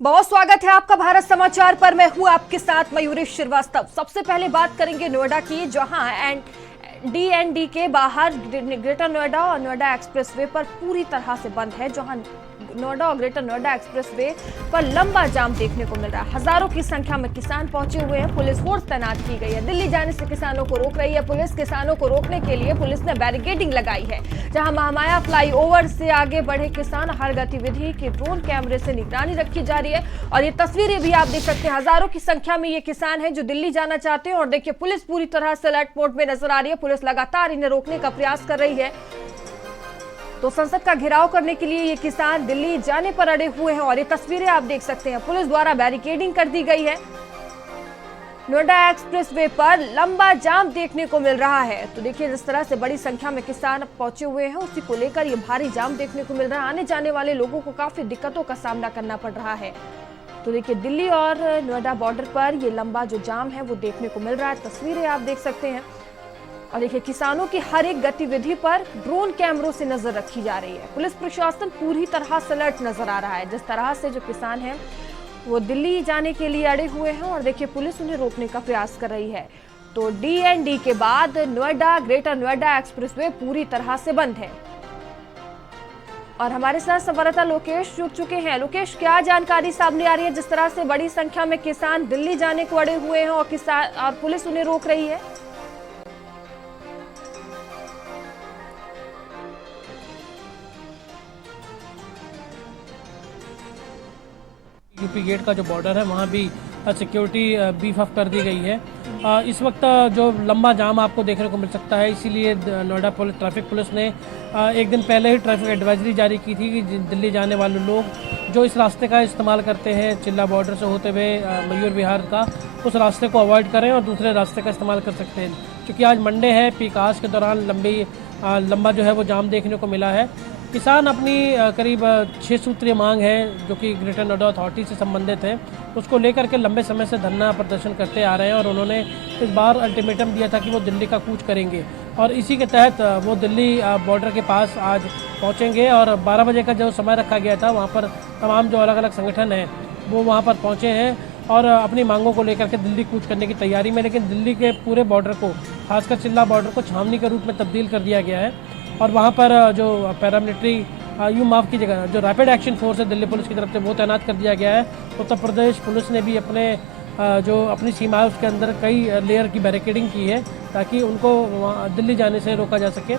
बहुत स्वागत है आपका भारत समाचार पर। मैं हूं आपके साथ मयूरी श्रीवास्तव। सबसे पहले बात करेंगे नोएडा की, जहां डीएनडी के बाहर ग्रेटर नोएडा और नोएडा एक्सप्रेसवे पर पूरी तरह से बंद है, जहां नोएडा और ग्रेटर नोएडा एक्सप्रेसवे पर लंबा जाम देखने को मिल रहा है। हजारों की संख्या में किसान पहुंचे हुए हैं। पुलिस फोर्स तैनात की गई है। दिल्ली जाने से किसानों को रोक रही है पुलिस। किसानों को रोकने के लिए पुलिस ने बैरिकेडिंग लगाई है। जहां महामाया फ्लाईओवर से आगे बढ़े किसान, हर गतिविधि की ड्रोन कैमरे से निगरानी रखी जा रही है। और ये तस्वीरें भी आप देख सकते हैं। हजारों की संख्या में ये किसान हैं जो दिल्ली जाना चाहते हैं। और देखिए, पुलिस पूरी तरह से अलर्ट मोड में नजर आ रही है। पुलिस लगातार इन्हें रोकने का प्रयास कर रही है। तो संसद का घेराव करने के लिए ये किसान दिल्ली जाने पर अड़े हुए हैं। और ये तस्वीरें आप देख सकते हैं। पुलिस द्वारा बैरिकेडिंग कर दी गई है। नोएडा एक्सप्रेसवे पर लंबा जाम देखने को मिल रहा है। तो देखिए, जिस तरह से बड़ी संख्या में किसान पहुंचे हुए हैं, उसी को लेकर ये भारी जाम देखने को मिल रहा है। आने जाने वाले लोगों को काफी दिक्कतों का सामना करना पड़ रहा है। तो देखिए, दिल्ली और नोएडा बॉर्डर पर ये लंबा जो जाम है वो देखने को मिल रहा है। तस्वीरें आप देख सकते हैं। और देखिए, किसानों की हर एक गतिविधि पर ड्रोन कैमरों से नजर रखी जा रही है। पुलिस प्रशासन पूरी तरह से अलर्ट नजर आ रहा है। जिस तरह से जो किसान हैं वो दिल्ली जाने के लिए अड़े हुए हैं, और देखिए पुलिस उन्हें रोकने का प्रयास कर रही है। तो डीएनडी के बाद नोएडा ग्रेटर नोएडा एक्सप्रेसवे पूरी तरह से बंद है। और हमारे साथ संवाददाता लोकेश जुड़ चुके हैं। लोकेश, क्या जानकारी सामने आ रही है? जिस तरह से बड़ी संख्या में किसान दिल्ली जाने को अड़े हुए हैं और पुलिस उन्हें रोक रही है। यूपी गेट का जो बॉर्डर है वहाँ भी सिक्योरिटी बीफ अप कर दी गई है। इस वक्त जो लंबा जाम आपको देखने को मिल सकता है, इसीलिए नोएडा ट्रैफिक पुलिस ने एक दिन पहले ही ट्रैफिक एडवाइजरी जारी की थी कि दिल्ली जाने वाले लोग जो इस रास्ते का इस्तेमाल करते हैं चिल्ला बॉर्डर से होते हुए मयूर विहार का, उस रास्ते को अवॉइड करें और दूसरे रास्ते का इस्तेमाल कर सकते हैं। क्योंकि आज मंडे है, पीक आवर्स के दौरान लंबा जो है वो जाम देखने को मिला है। किसान अपनी करीब 6 सूत्रीय मांग है जो कि ग्रेटर नोएडा अथॉरिटी से संबंधित है, उसको लेकर के लंबे समय से धरना प्रदर्शन करते आ रहे हैं। और उन्होंने इस बार अल्टीमेटम दिया था कि वो दिल्ली का कूच करेंगे, और इसी के तहत वो दिल्ली बॉर्डर के पास आज पहुंचेंगे। और 12 बजे का जो समय रखा गया था, वहाँ पर तमाम जो अलग अलग संगठन हैं वो वहाँ पर पहुँचे हैं और अपनी मांगों को लेकर के दिल्ली कूच करने की तैयारी में। लेकिन दिल्ली के पूरे बॉर्डर को, खासकर चिल्ला बॉर्डर को छावनी के रूप में तब्दील कर दिया गया है। और वहाँ पर जो पैरामिलिट्री माफ कीजिएगा, जो रैपिड एक्शन फोर्स है दिल्ली पुलिस की तरफ से, वो तैनात कर दिया गया है। उत्तर प्रदेश पुलिस ने भी अपनी सीमा है उसके अंदर कई लेयर की बैरिकेडिंग की है ताकि उनको दिल्ली जाने से रोका जा सके।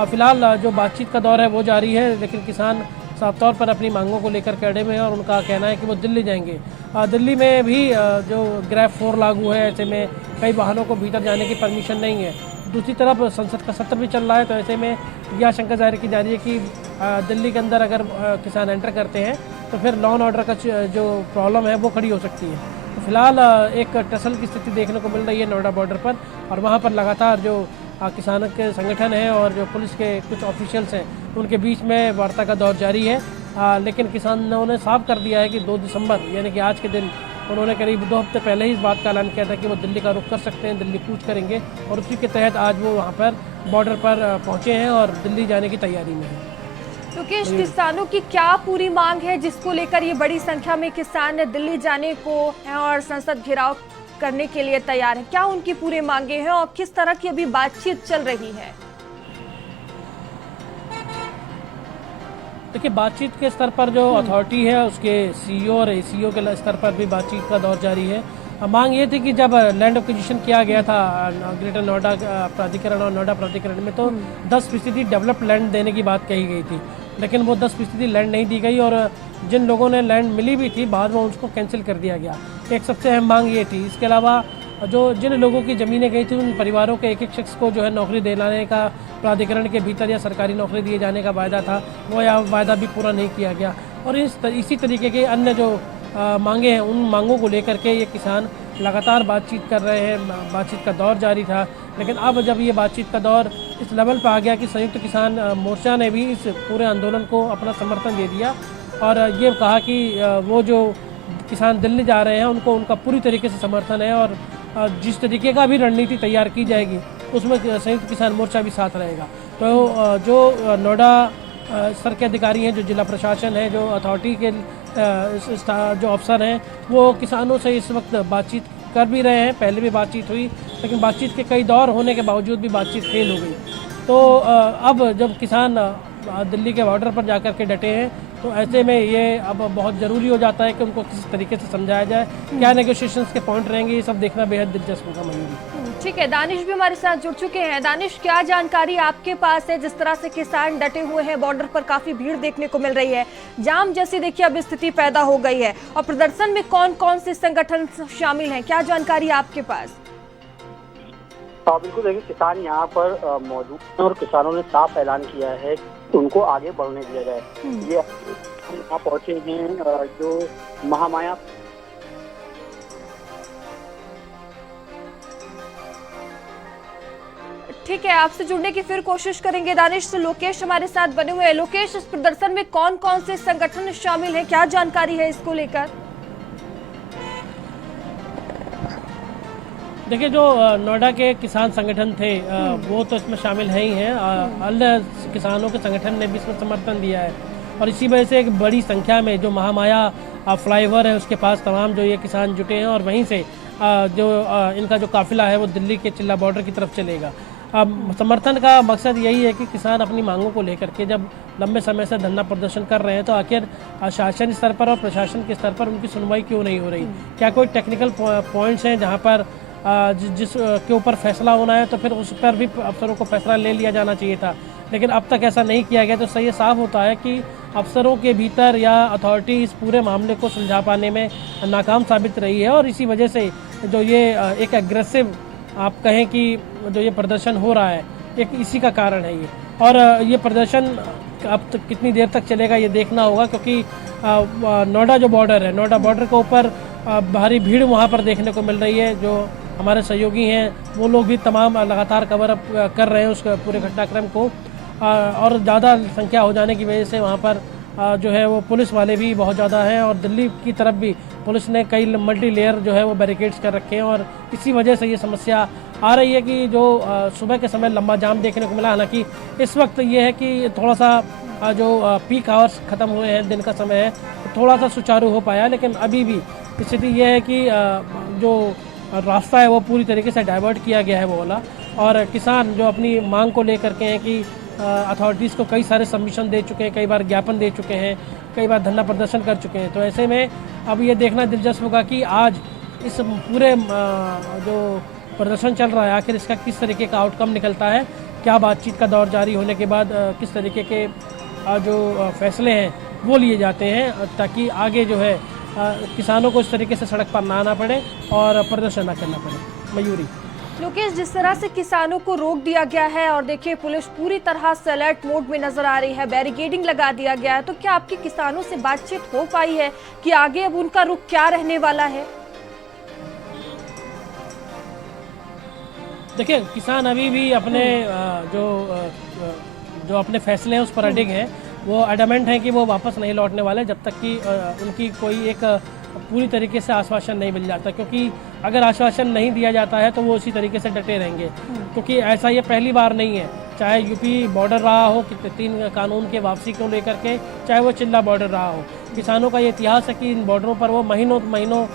फिलहाल जो बातचीत का दौर है वो जारी है, लेकिन किसान साफ तौर पर अपनी मांगों को लेकर के अड़े में हैं और उनका कहना है कि वो दिल्ली जाएंगे। दिल्ली में भी जो ग्रैब 4 लागू है, ऐसे में कई वाहनों को भीतर जाने की परमिशन नहीं है। दूसरी तरफ संसद का सत्र भी चल रहा है, तो ऐसे में यह आशंका जाहिर की जा रही है कि दिल्ली के अंदर अगर किसान एंटर करते हैं तो फिर लॉ एंड ऑर्डर का जो प्रॉब्लम है वो खड़ी हो सकती है। तो फिलहाल एक टसल की स्थिति देखने को मिल रही है नोएडा बॉर्डर पर, और वहाँ पर लगातार जो किसानों के संगठन हैं और जो पुलिस के कुछ ऑफिशियल्स हैं उनके बीच में वार्ता का दौर जारी है। लेकिन किसानों ने साफ कर दिया है कि 2 दिसंबर यानी कि आज के दिन उन्होंने करीब 2 हफ्ते पहले ही इस बात का ऐलान किया था कि वो दिल्ली का रुख कर सकते हैं, दिल्ली कूच करेंगे, और उसी के तहत आज वो वहाँ पर बॉर्डर पर पहुँचे हैं और दिल्ली जाने की तैयारी में हैं। लोकेश, किसानों की क्या पूरी मांग है जिसको लेकर ये बड़ी संख्या में किसान दिल्ली जाने को है और संसद घेराव करने के लिए तैयार है? क्या उनकी पूरी मांगे हैं और किस तरह की अभी बातचीत चल रही है? देखिए, बातचीत के स्तर पर जो अथॉरिटी है उसके सीईओ और एसीईओ के स्तर पर भी बातचीत का दौर जारी है। मांग ये थी कि जब लैंड एक्विजिशन किया गया था ग्रेटर नोएडा प्राधिकरण और नोएडा प्राधिकरण में, तो 10% डेवलप्ड लैंड देने की बात कही गई थी, लेकिन वो 10% लैंड नहीं दी गई और जिन लोगों ने लैंड मिली भी थी बाद में उसको कैंसिल कर दिया गया। एक सबसे अहम मांग ये थी। इसके अलावा जिन लोगों की ज़मीनें गई थी उन परिवारों के एक शख्स को जो है नौकरी दिलाने का प्राधिकरण के भीतर या सरकारी नौकरी दिए जाने का वायदा था, वो वायदा भी पूरा नहीं किया गया। और इसी तरीके के अन्य जो मांगे हैं, उन मांगों को लेकर के ये किसान लगातार बातचीत कर रहे हैं। बातचीत का दौर जारी था, लेकिन अब जब ये बातचीत का दौर इस लेवल पर आ गया कि संयुक्त किसान मोर्चा ने भी इस पूरे आंदोलन को अपना समर्थन दे दिया और ये कहा कि वो जो किसान दिल्ली जा रहे हैं उनको उनका पूरी तरीके से समर्थन है और जिस तरीके का भी रणनीति तैयार की जाएगी उसमें संयुक्त किसान मोर्चा भी साथ रहेगा। तो जो नोएडा स्तर के अधिकारी हैं, जो जिला प्रशासन है, जो अथॉरिटी के जो अफसर हैं वो किसानों से इस वक्त बातचीत कर भी रहे हैं। पहले भी बातचीत हुई, लेकिन बातचीत के कई दौर होने के बावजूद भी बातचीत फेल हो गई। तो अब जब किसान दिल्ली के बॉर्डर पर जाकर के डटे हैं, तो ऐसे में ये अब बहुत ज़रूरी हो जाता है कि उनको किस तरीके से समझाया जाए, क्या नेगोशिएशंस के पॉइंट रहेंगे, ये सब देखना बेहद दिलचस्प होगा। मयूरी, ठीक है, दानिश भी हमारे साथ जुड़ चुके हैं। दानिश, क्या जानकारी आपके पास है? जिस तरह से किसान डटे हुए हैं, बॉर्डर पर काफी भीड़ देखने को मिल रही है, जाम जैसी देखिए अब स्थिति पैदा हो गई है, और प्रदर्शन में कौन कौन से संगठन शामिल हैं, क्या जानकारी है आपके पास? बिल्कुल, देखिए किसान यहाँ पर मौजूद हैं और किसानों ने साफ ऐलान किया है कि उनको आगे बढ़ने दिया जाए। ये हम यहाँ पहुंचे हैं जो महामाया ठीक है, आपसे जुड़ने की फिर कोशिश करेंगे दानिश। लोकेश हमारे साथ बने हुए हैं। लोकेश, इस प्रदर्शन में कौन कौन से संगठन शामिल हैं, क्या जानकारी है इसको लेकर? देखिए, जो नोएडा के किसान संगठन थे वो तो इसमें शामिल है ही हैं। अन्य किसानों के संगठन ने भी इसमें समर्थन दिया है, और इसी वजह से एक बड़ी संख्या में जो महामाया फ्लाईओवर है उसके पास तमाम जो ये किसान जुटे हैं, और वहीं से जो इनका जो काफिला है वो दिल्ली के चिल्ला बॉर्डर की तरफ चलेगा। अब समर्थन का मकसद यही है कि किसान अपनी मांगों को लेकर के जब लंबे समय से धरना प्रदर्शन कर रहे हैं, तो आखिर शासन स्तर पर और प्रशासन के स्तर पर उनकी सुनवाई क्यों नहीं हो रही? क्या कोई टेक्निकल पॉइंट्स हैं जहाँ पर जिस के ऊपर फैसला होना है, तो फिर उस पर भी अफसरों को फैसला ले लिया जाना चाहिए था, लेकिन अब तक ऐसा नहीं किया गया। तो सही साफ होता है कि अफसरों के भीतर या अथॉरिटी इस पूरे मामले को सुलझा पाने में नाकाम साबित रही है, और इसी वजह से जो ये एक एग्रेसिव आप कहें कि जो ये प्रदर्शन हो रहा है, एक इसी का कारण है ये। और ये प्रदर्शन अब तक कितनी देर तक चलेगा ये देखना होगा, क्योंकि नोएडा जो बॉर्डर है, नोएडा बॉर्डर के ऊपर भारी भीड़ वहाँ पर देखने को मिल रही है। जो हमारे सहयोगी हैं वो लोग भी तमाम लगातार कवर अप कर रहे हैं उस पूरे घटनाक्रम को, और ज़्यादा संख्या हो जाने की वजह से वहाँ पर जो है वो पुलिस वाले भी बहुत ज़्यादा हैं, और दिल्ली की तरफ भी पुलिस ने कई मल्टी लेयर जो है वो बैरिकेड्स कर रखे हैं, और इसी वजह से ये समस्या आ रही है कि जो सुबह के समय लंबा जाम देखने को मिला। हालांकि इस वक्त ये है कि थोड़ा सा जो पीक आवर्स ख़त्म हुए हैं, दिन का समय है, तो थोड़ा सा सुचारू हो पाया, लेकिन अभी भी स्थिति ये है कि जो रास्ता है वो पूरी तरीके से डाइवर्ट किया गया है वो वाला, और किसान जो अपनी मांग को लेकर के हैं कि अथॉरिटीज़ को कई सारे सबमिशन दे चुके हैं, कई बार ज्ञापन दे चुके हैं, कई बार धरना प्रदर्शन कर चुके हैं। तो ऐसे में अब ये देखना दिलचस्प होगा कि आज इस पूरे जो प्रदर्शन चल रहा है, आखिर इसका किस तरीके का आउटकम निकलता है, क्या बातचीत का दौर जारी होने के बाद किस तरीके के जो फैसले हैं वो लिए जाते हैं, ताकि आगे जो है किसानों को इस तरीके से सड़क पर ना आना पड़े और प्रदर्शन ना करना पड़े। मयूरी, लोकेश, जिस तरह से किसानों को रोक दिया गया है, और देखिए पुलिस पूरी तरह से अलर्ट मोड में नजर आ रही है, बैरिकेडिंग लगा दिया गया है, तो क्या आपकी किसानों से बातचीत हो पाई है कि आगे अब उनका रुख क्या रहने वाला है? देखिए, किसान अभी भी अपने जो अपने फैसले हैं उस पर अडिग हैं। वो एडमेंट हैं कि वो वापस नहीं लौटने वाले जब तक कि उनकी कोई एक पूरी तरीके से आश्वासन नहीं मिल जाता, क्योंकि अगर आश्वासन नहीं दिया जाता है तो वो उसी तरीके से डटे रहेंगे, क्योंकि ऐसा ये पहली बार नहीं है। चाहे यूपी बॉर्डर रहा हो कि 3 कानून के वापसी को लेकर के, चाहे वो चिल्ला बॉर्डर रहा हो, किसानों का ये इतिहास है कि इन बॉर्डरों पर वो महीनों महीनों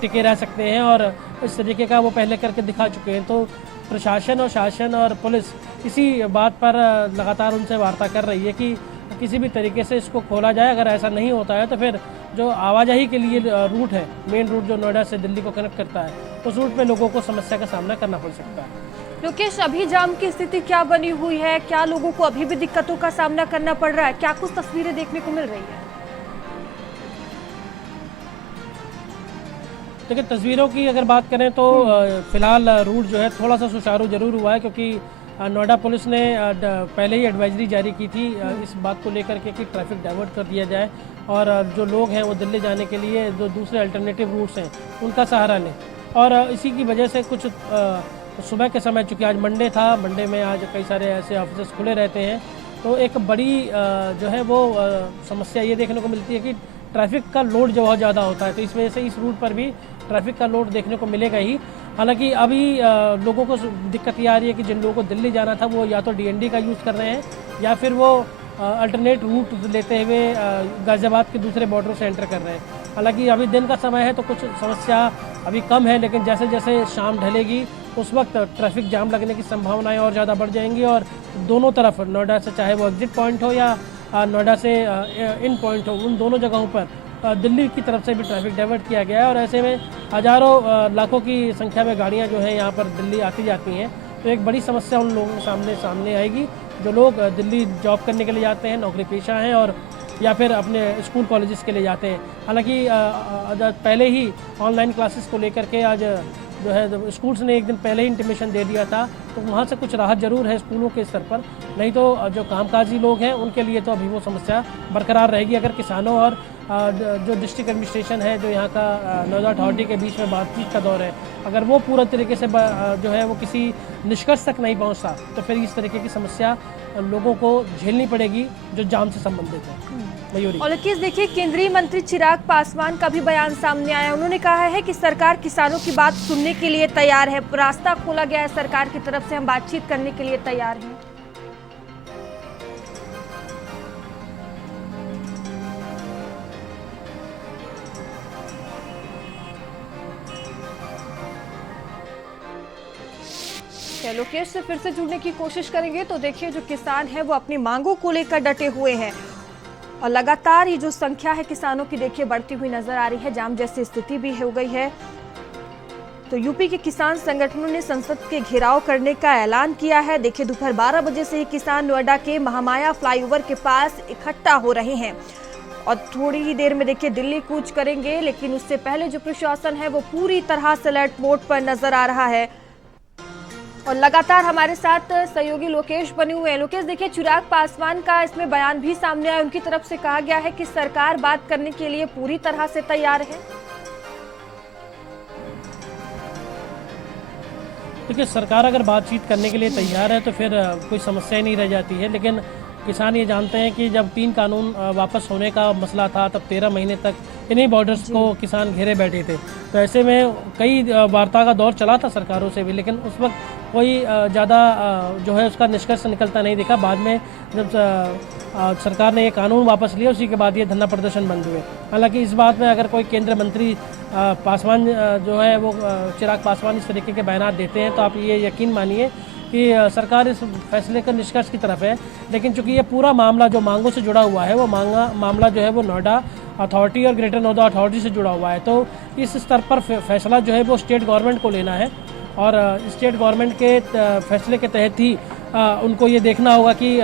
टिके रह सकते हैं, और इस तरीके का वो पहले करके दिखा चुके हैं। तो प्रशासन और शासन और पुलिस इसी बात पर लगातार उनसे वार्ता कर रही है कि किसी भी तरीके से इसको खोला जाए। अगर ऐसा नहीं होता है तो फिर जो आवाजाही के लिए रूट है, मेन रूट जो नोएडा से दिल्ली को कनेक्ट करता है, उस रूट पे लोगों को समस्या का सामना करना पड़ सकता है। लोकेश, अभी जाम की स्थिति क्या बनी हुई है? क्या लोगों को अभी भी दिक्कतों का सामना करना पड़ रहा है? क्या कुछ तस्वीरें देखने को मिल रही है? देखिए, तस्वीरों की अगर बात करें तो फिलहाल रूट जो है थोड़ा सा सुचारू जरूर हुआ है, क्योंकि नोएडा पुलिस ने पहले ही एडवाइजरी जारी की थी इस बात को लेकर के कि ट्रैफिक डाइवर्ट कर दिया जाए, और जो लोग हैं वो दिल्ली जाने के लिए जो दूसरे अल्टरनेटिव रूट्स हैं उनका सहारा लें। और इसी की वजह से कुछ सुबह के समय, चूँकि आज मंडे था, मंडे में आज कई सारे ऐसे ऑफिस खुले रहते हैं, तो एक बड़ी जो है वो समस्या ये देखने को मिलती है कि ट्रैफिक का लोड जो बहुत ज़्यादा होता है, तो इस वजह से इस रूट पर भी ट्रैफिक का लोड देखने को मिलेगा ही। हालांकि अभी लोगों को दिक्कत ये आ रही है कि जिन लोगों को दिल्ली जाना था वो या तो DND का यूज़ कर रहे हैं, या फिर वो अल्टरनेट रूट लेते हुए गाज़ियाबाद के दूसरे बॉर्डर से एंटर कर रहे हैं। हालांकि अभी दिन का समय है तो कुछ समस्या अभी कम है, लेकिन जैसे जैसे शाम ढलेगी उस वक्त ट्रैफिक जाम लगने की संभावनाएं और ज़्यादा बढ़ जाएंगी और दोनों तरफ नोएडा से, चाहे वो एग्जिट पॉइंट हो या नोएडा से इन पॉइंट हो, उन दोनों जगहों पर दिल्ली की तरफ से भी ट्रैफिक डाइवर्ट किया गया है। और ऐसे में हज़ारों लाखों की संख्या में गाड़ियाँ जो हैं यहाँ पर दिल्ली आती जाती हैं, तो एक बड़ी समस्या उन लोगों के सामने आएगी जो लोग दिल्ली जॉब करने के लिए जाते हैं, नौकरी पेशा हैं, और या फिर अपने स्कूल कॉलेजेस के लिए जाते हैं। हालांकि पहले ही ऑनलाइन क्लासेस को लेकर के आज जो है स्कूल्स ने एक दिन पहले ही इंटीमेशन दे दिया था, तो वहाँ से कुछ राहत जरूर है स्कूलों के स्तर पर, नहीं तो जो कामकाजी लोग हैं उनके लिए तो अभी वो समस्या बरकरार रहेगी। अगर किसानों और जो डिस्ट्रिक्ट एडमिनिस्ट्रेशन है, जो यहाँ का नोएडा अथॉरिटी के बीच में बातचीत का दौर है, अगर वो पूरा तरीके से जो है वो किसी निष्कर्ष तक नहीं पहुँचता तो फिर इस तरीके की समस्या लोगों को झेलनी पड़ेगी जो जाम से संबंधित है। मयूरी, और लकीज देखिए, केंद्रीय मंत्री चिराग पासवान का भी बयान सामने आया। उन्होंने कहा है कि सरकार किसानों की बात सुनने के लिए तैयार है, रास्ता खोला गया है सरकार की तरफ से, हम बातचीत करने के लिए तैयार हैं। लोकेश से फिर से जुड़ने की कोशिश करेंगे तो देखिए, जो किसान है वो अपनी मांगों को लेकर डटे हुए हैं और लगातार ये जो संख्या है किसानों की देखिए बढ़ती हुई नजर आ रही है। जाम जैसी स्थिति भी हो गई है। तो यूपी के किसान संगठनों ने संसद के घेराव करने का ऐलान किया है। देखिए, दोपहर 12 बजे से ही किसान नोएडा के महामाया फ्लाईओवर के पास इकट्ठा हो रहे हैं और थोड़ी ही देर में देखिए दिल्ली कूच करेंगे। लेकिन उससे पहले जो प्रशासन है वो पूरी तरह से अलर्ट मोड पर नजर आ रहा है और लगातार हमारे साथ सहयोगी लोकेश बने हुए हैं। लोकेश, देखिए, चिराग पासवान का इसमें बयान भी सामने आया। उनकी तरफ से कहा गया है कि सरकार बात करने के लिए पूरी तरह से तैयार है। देखिए, सरकार अगर बातचीत करने के लिए तैयार है तो फिर कोई समस्या ही नहीं रह जाती है। लेकिन किसान ये जानते हैं कि जब 3 कानून वापस होने का मसला था, तब 13 महीने तक इन्हीं बॉर्डर्स को किसान घेरे बैठे थे। तो ऐसे में कई वार्ता का दौर चला था सरकारों से भी, लेकिन उस वक्त कोई ज़्यादा जो है उसका निष्कर्ष निकलता नहीं दिखा। बाद में जब सरकार ने ये कानून वापस लिया, उसी के बाद ये धरना प्रदर्शन बंद हुए। हालांकि इस बात में अगर कोई केंद्रीय मंत्री पासवान जो है वो चिराग पासवान इस तरीके के बयान देते हैं तो आप ये यकीन मानिए कि सरकार इस फैसले का निष्कर्ष की तरफ है। लेकिन चूंकि ये पूरा मामला जो मांगों से जुड़ा हुआ है, वो मामला जो है वो नोएडा अथॉरिटी और ग्रेटर नोएडा अथॉरिटी से जुड़ा हुआ है, तो इस स्तर पर फैसला जो है वो स्टेट गवर्नमेंट को लेना है और स्टेट गवर्नमेंट के फैसले के तहत ही उनको ये देखना होगा कि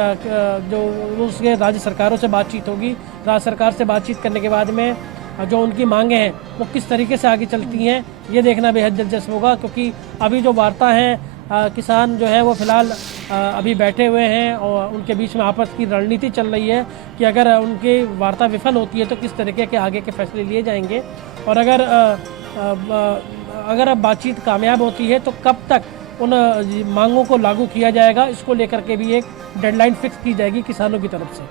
जो उसके राज्य सरकारों से बातचीत होगी, राज्य सरकार से बातचीत करने के बाद में जो उनकी मांगे हैं वो किस तरीके से आगे चलती हैं, ये देखना बेहद दिलचस्प होगा। क्योंकि अभी जो वार्ता है, किसान जो है वो फिलहाल अभी बैठे हुए हैं और उनके बीच में आपस की रणनीति चल रही है कि अगर उनकी वार्ता विफल होती है तो किस तरीके के आगे के फैसले लिए जाएंगे, और अगर अब बातचीत कामयाब होती है तो कब तक उन मांगों को लागू किया जाएगा, इसको लेकर के भी एक डेडलाइन फिक्स की जाएगी किसानों की तरफ से।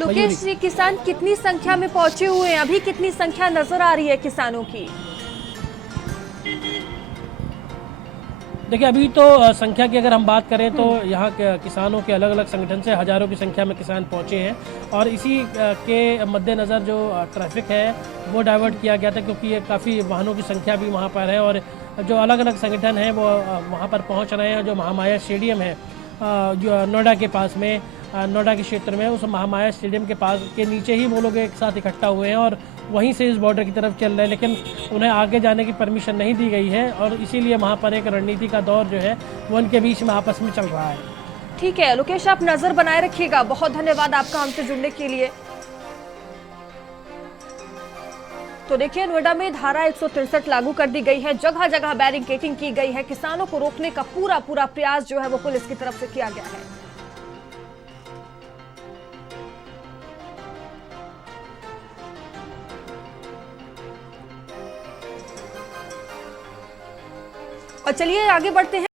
लोकेश जी, किसान कितनी संख्या में पहुंचे हुए हैं? अभी कितनी संख्या नजर आ रही है किसानों की? देखिए, अभी तो संख्या की अगर हम बात करें तो यहाँ के किसानों के अलग अलग संगठन से हज़ारों की संख्या में किसान पहुँचे हैं और इसी के मद्देनज़र जो ट्रैफिक है वो डाइवर्ट किया गया था, क्योंकि ये काफ़ी वाहनों की संख्या भी वहाँ पर है और जो अलग अलग संगठन हैं वो वहाँ पर पहुँच रहे हैं। जो महामाया स्टेडियम है जो नोएडा के पास में, नोएडा के क्षेत्र में, उस महामाया स्टेडियम के पास के नीचे ही वो लोग एक साथ इकट्ठा हुए हैं और वहीं से इस बॉर्डर की तरफ चल रहे हैं। लेकिन उन्हें आगे जाने की परमिशन नहीं दी गई है और इसीलिए वहाँ पर एक रणनीति का दौर जो है वो उनके बीच में आपस में चल रहा है। ठीक है लोकेश, आप नजर बनाए रखिएगा। बहुत धन्यवाद आपका हमसे जुड़ने के लिए। तो देखिए, नोएडा में धारा 163 लागू कर दी गई है, जगह जगह बैरिकेडिंग की गई है। किसानों को रोकने का पूरा प्रयास जो है वो पुलिस की तरफ से किया गया है। और चलिए आगे बढ़ते हैं।